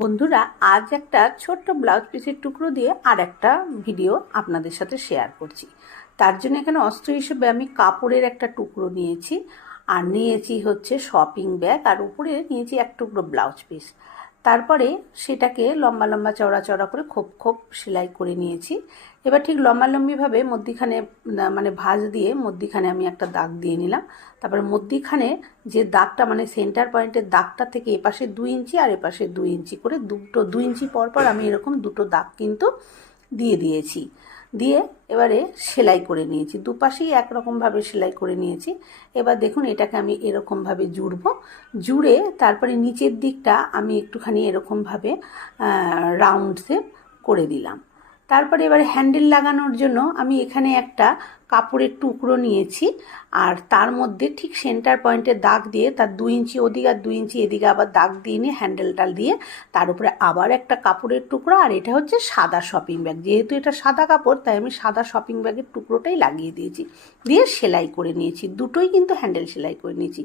বন্ধুরা, আজ একটা ছোট্ট ব্লাউজ পিসের টুকরো দিয়ে আর একটা ভিডিও আপনাদের সাথে শেয়ার করছি। তার জন্য এখানে অস্ত্র হিসেবে আমি কাপড়ের একটা টুকরো নিয়েছি, আর নিয়েছি হচ্ছে শপিং ব্যাগ, আর উপরে নিয়েছি এক টুকরো ব্লাউজ পিস। তারপরে সেটাকে লম্বা লম্বা চওড়া চওড়া করে খোপ খোপ সেলাই করে নিয়েছি। এবার ঠিক লম্বালম্বিভাবে মধ্যিখানে মানে ভাঁজ দিয়ে মধ্যিখানে আমি একটা দাগ দিয়ে নিলাম। তারপরে মধ্যিখানে যে দাগটা মানে সেন্টার পয়েন্টের দাগটা থেকে এপাশে 2 ইঞ্চি আর এপাশে 2 ইঞ্চি করে দুটো 2 ইঞ্চি পর পর আমি এরকম দুটো দাগ কিন্তু দিয়ে দিয়েছি। দিয়ে এবারে সেলাই করে নিয়েছি, দুপাশেই একরকমভাবে সেলাই করে নিয়েছি। এবার দেখুন এটাকে আমি এরকমভাবে জুড়ব, জুড়ে তারপরে নিচের দিকটা আমি একটুখানি এরকমভাবে রাউন্ড শেপ করে দিলাম। তারপরে এবারে হ্যান্ডেল লাগানোর জন্য আমি এখানে একটা কাপড়ের টুকরো নিয়েছি, আর তার মধ্যে ঠিক সেন্টার পয়েন্টে দাগ দিয়ে তার 2 ইঞ্চি ওদিকে আর 2 ইঞ্চি এদিকে আবার দাগ দিয়ে নিয়ে হ্যান্ডেলটা দিয়ে তার উপরে আবার একটা কাপড়ের টুকরো, আর এটা হচ্ছে সাদা শপিং ব্যাগ, যেহেতু এটা সাদা কাপড় তাই আমি সাদা শপিং ব্যাগের টুকরোটাই লাগিয়ে দিয়েছি, দিয়ে সেলাই করে নিয়েছি। দুটোই কিন্তু হ্যান্ডেল সেলাই করে নিয়েছি।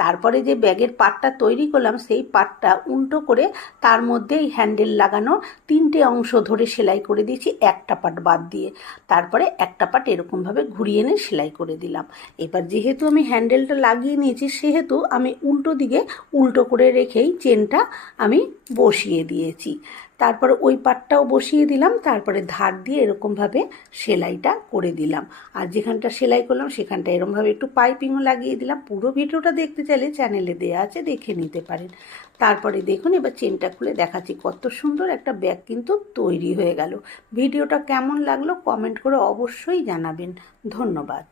তারপরে যে ব্যাগের পাটটা তৈরি করলাম সেই পাটটা উল্টো করে তার মধ্যে এই হ্যান্ডেল লাগানো 3টে অংশ ধরে সেলাই করে দিয়েছি, একটা পাট বাদ দিয়ে। তারপরে একটা পাট এরকমভাবে ঘুরিয়ে এনে সেলাই করে দিলাম। এবার যেহেতু আমি হ্যান্ডেলটা লাগিয়ে নিয়েছি সেহেতু আমি উল্টো দিকে উল্টো করে রেখেই চেনটা আমি বসিয়ে দিয়েছি। তারপর ওই পাটটাও বসিয়ে দিলাম, তারপরে ধার দিয়ে এরকমভাবে সেলাইটা করে দিলাম। আর যেখানটা সেলাই করলাম সেখানটা এরকমভাবে একটু পাইপিংও লাগিয়ে দিলাম। পুরো ভিডিওটা দেখতে চাইলে চ্যানেলে দেওয়া আছে, দেখে নিতে পারেন। তারপরে দেখুন এবার চেনটা খুলে দেখাচ্ছি, কত সুন্দর একটা ব্যাগ কিন্তু তৈরি হয়ে গেল। ভিডিওটা কেমন লাগলো কমেন্ট করে অবশ্যই জানাবেন। ধন্যবাদ।